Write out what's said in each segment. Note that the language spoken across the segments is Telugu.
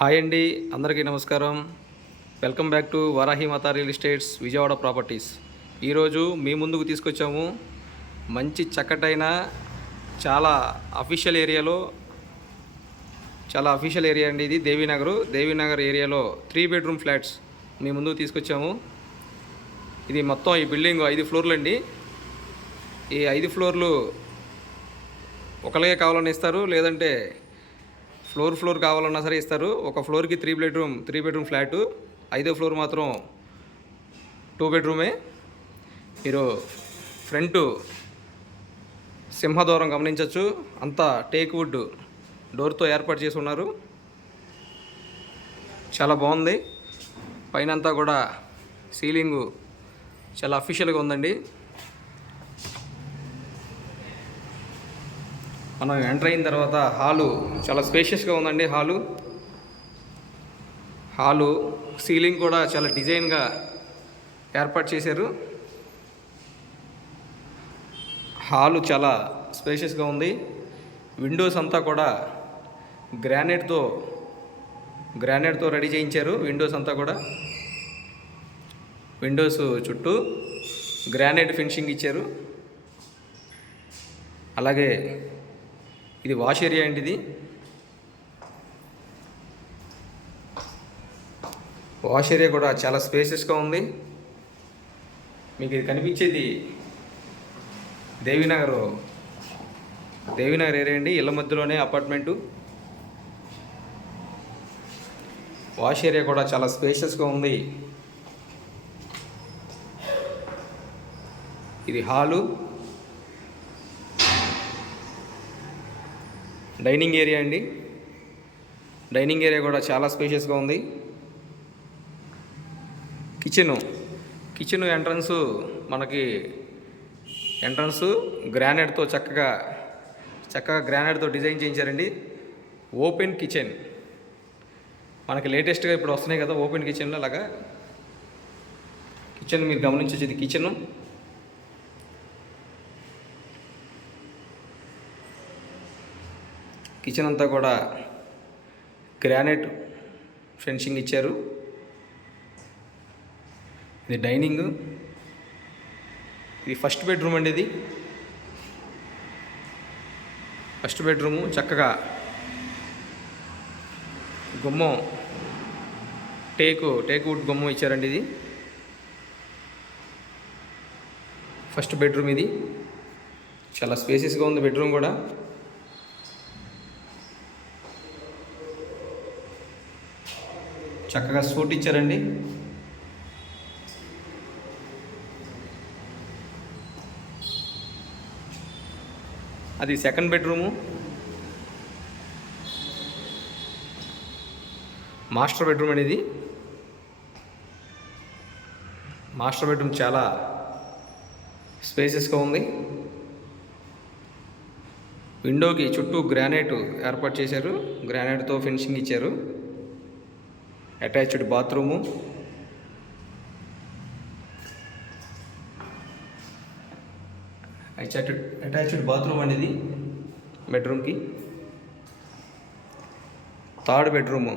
హాయ్ అండి, అందరికీ నమస్కారం. Welcome back to Varahi Mata real estates Vijayawada properties. ఈరోజు మీ ముందుకు తీసుకొచ్చాము మంచి చక్కటైన చాలా అఫీషియల్ ఏరియా అండి. ఇది దేవీనగర్ ఏరియాలో 3 బెడ్రూమ్ ఫ్లాట్స్ మీ ముందుకు తీసుకొచ్చాము. ఇది మొత్తం ఈ బిల్డింగ్ 5 ఫ్లోర్లు అండి. ఈ 5 ఫ్లోర్లు ఒకరికే కావాలని ఇస్తారు, లేదంటే ఫ్లోర్ కావాలన్నా సరే ఇస్తారు. ఒక ఫ్లోర్కి 3 బెడ్రూమ్ ఫ్లాటు, 5వ ఫ్లోర్ మాత్రం 2 బెడ్రూమే. మీరు ఫ్రంట్ సింహద్వారం గమనించవచ్చు. అంతా టేక్ వుడ్ డోర్తో ఏర్పాటు చేసి ఉన్నారు. చాలా బాగుంది. పైన అంతా కూడా సీలింగు చాలా అఫీషియల్గా ఉందండి. మనం ఎంటర్ అయిన తర్వాత హాలు చాలా స్పేషియస్గా ఉందండి. హాలు సీలింగ్ కూడా చాలా డిజైన్గా ఏర్పాటు చేశారు. హాలు చాలా స్పేషియస్గా ఉంది. విండోస్ అంతా కూడా గ్రానైట్తో రెడీ చేయించారు. విండోస్ అంతా కూడా విండోస్ చుట్టూ గ్రానైట్ ఫినిషింగ్ ఇచ్చారు. అలాగే ఇది వాష్ ఏరియా అండి. ఇది వాష్ ఏరియా కూడా చాలా స్పేసెస్గా ఉంది. మీకు ఇది కనిపించేది దేవీనగర్ ఏరియా అండి. ఇళ్ళ మధ్యలోనే అపార్ట్మెంటు. వాష్ ఏరియా కూడా చాలా స్పేషియస్గా ఉంది. ఇది హాలు. డైనింగ్ ఏరియా అండి. డైనింగ్ ఏరియా కూడా చాలా స్పేషియస్గా ఉంది. కిచెన్ మనకి ఎంట్రన్స్ గ్రానైట్తో చక్కగా గ్రానైట్తో డిజైన్ చేయించారండి. ఓపెన్ కిచెన్ మనకి లేటెస్ట్గా ఇప్పుడు వస్తున్నాయి కదా ఓపెన్ కిచెన్లో. అలాగా కిచెన్ మీరు గమనించేది కిచెన్ అంతా కూడా గ్రానైట్ ఫినిషింగ్ ఇచ్చారు. ఇది డైనింగ్. ఇది ఫస్ట్ బెడ్రూమ్ అండి. ఇది ఫస్ట్ బెడ్రూము. చక్కగా గుమ్మం టేక్ వుడ్ గుమ్మం ఇచ్చారండి. ఇది ఫస్ట్ బెడ్రూమ్. ఇది చాలా స్పేసెస్గా ఉంది బెడ్రూమ్ కూడా. చక్కగా సూట్ ఇచ్చారండి. అది సెకండ్ బెడ్రూము. మాస్టర్ బెడ్రూమ్ అనేది. మాస్టర్ బెడ్రూమ్ చాలా స్పేసెస్గా ఉంది. విండోకి చుట్టూ గ్రానైట్ ఏర్పాటు చేశారు. గ్రానైట్తో ఫినిషింగ్ ఇచ్చారు. Attached bathroom. అటాచ్డ్ బాత్రూమ్ అనేది బెడ్రూమ్కి. థర్డ్ బెడ్రూము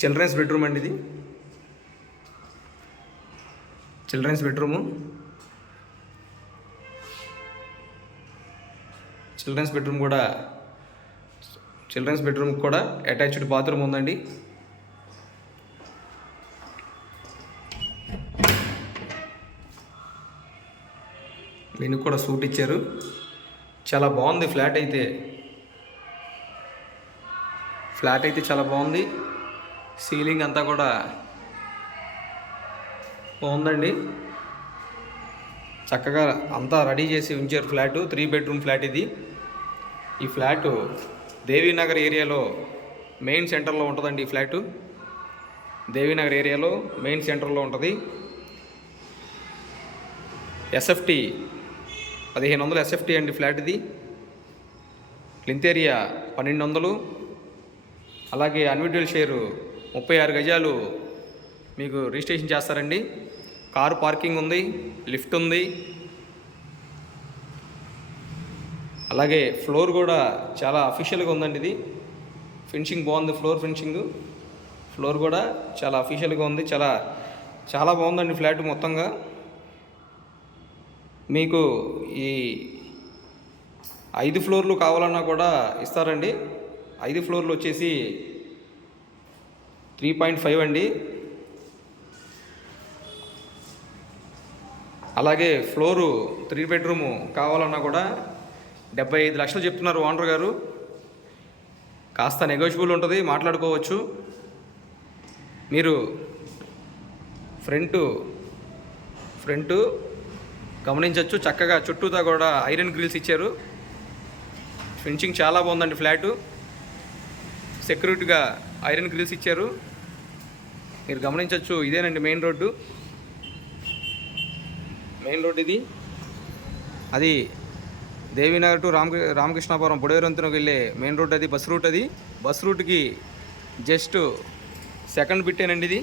చిల్డ్రన్స్ బెడ్రూమ్ అండి. ఇది చిల్డ్రన్స్ బెడ్రూము. చిల్డ్రన్స్ బెడ్రూమ్ కూడా అటాచ్డ్ బాత్రూమ్ ఉందండి. దీనికి కూడా సూట్ ఇచ్చారు. చాలా బాగుంది ఫ్లాట్ అయితే చాలా బాగుంది. సీలింగ్ అంతా కూడా బాగుందండి. చక్కగా అంతా రెడీ చేసి ఉంచారు ఫ్లాటు. 3 బెడ్రూమ్ ఫ్లాట్ ఇది. ఈ ఫ్లాటు దేవీనగర్ ఏరియాలో మెయిన్ సెంటర్లో ఉంటుందండి. ఈ ఫ్లాటు దేవీనగర్ ఏరియాలో మెయిన్ సెంటర్లో ఉంటుంది. SFT 1500 SFT అండి ఫ్లాట్ ఇది. లింత్ ఏరియా 1200. అలాగే అన్విడ్యువల్ షేరు 36 గజాలు మీకు రిజిస్ట్రేషన్ చేస్తారండి. కారు పార్కింగ్ ఉంది, లిఫ్ట్ ఉంది. అలాగే ఫ్లోర్ కూడా చాలా అఫీషియల్గా ఉందండి. ఇది ఫినిషింగ్ బాగుంది, ఫ్లోర్ కూడా చాలా అఫీషియల్గా ఉంది, చాలా బాగుందండి ఫ్లాట్ మొత్తంగా. మీకు ఈ 5 ఫ్లోర్లు కావాలన్నా కూడా ఇస్తారండి. 5 ఫ్లోర్లు వచ్చేసి 3.5 అండి. అలాగే ఫ్లోరు 3 బెడ్రూము కావాలన్నా కూడా 75 లక్షలు చెప్తున్నారు ఓనర్ గారు. కాస్త నెగోషియబుల్ ఉంటుంది, మాట్లాడుకోవచ్చు. మీరు ఫ్రంట్ గమనించవచ్చు, చక్కగా చుట్టూతా కూడా ఐరన్ గ్రిల్స్ ఇచ్చారు. ఫినిషింగ్ చాలా బాగుందండి ఫ్లాటు. సెక్యూరిటీగా ఐరన్ గ్రిల్స్ ఇచ్చారు, మీరు గమనించవచ్చు. ఇదేనండి మెయిన్ రోడ్డు ఇది. అది దేవీనగర్ టు రామకృష్ణాపురం బుడేరంతునకు వెళ్ళే మెయిన్ రోడ్, అది బస్ రూట్కి జస్ట్ సెకండ్ బిట్టేనండి ఇది.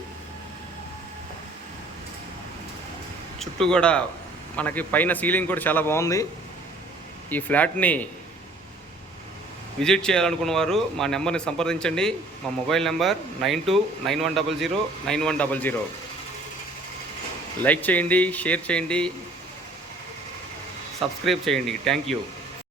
చుట్టూ కూడా మనకి పైన సీలింగ్ కూడా చాలా బాగుంది. ఈ ఫ్లాట్ని విజిట్ చేయాలనుకున్నవారు మా నెంబర్ని సంప్రదించండి. మా మొబైల్ నెంబర్ 9291009100. లైక్ చేయండి, షేర్ చేయండి, సబ్స్క్రైబ్ చేయండి. Thank you.